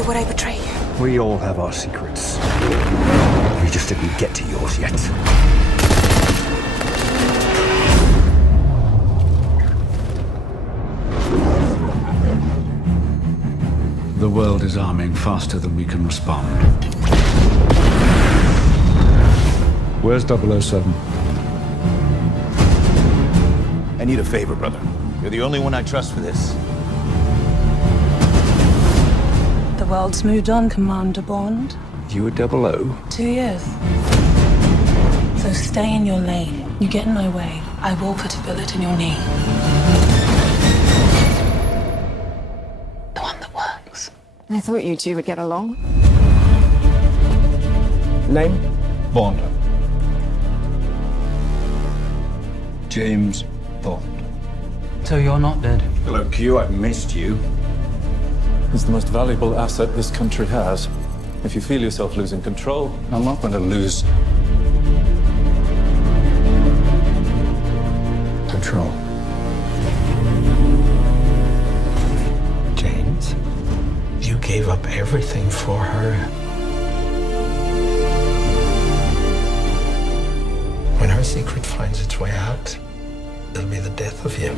Why would I betray you? We all have our secrets. We just didn't get to yours yet. The world is arming faster than we can respond. Where's 007? I need a favor, brother. You're the only one I trust for this. The world's moved on, Commander Bond. You were 00? 2 years. So stay in your lane. You get in my way, I will put a bullet in your knee. The one that works. I thought you two would get along. Name? Bond. James Bond. So you're not dead? Hello, Q. I've missed you. It's the most valuable asset this country has. If you feel yourself losing control, I'm not going to lose control. James, you gave up everything for her. When her secret finds its way out, it'll be the death of you.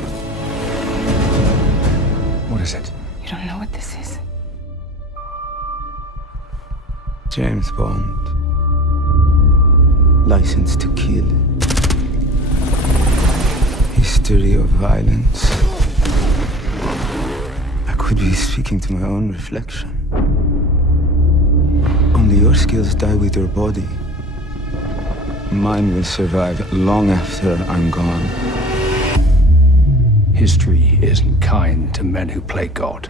What is it? You don't know what this is. James Bond. License to kill. History of violence. I could be speaking to my own reflection. Only your skills die with your body. Mine will survive long after I'm gone. History isn't kind to men who play God.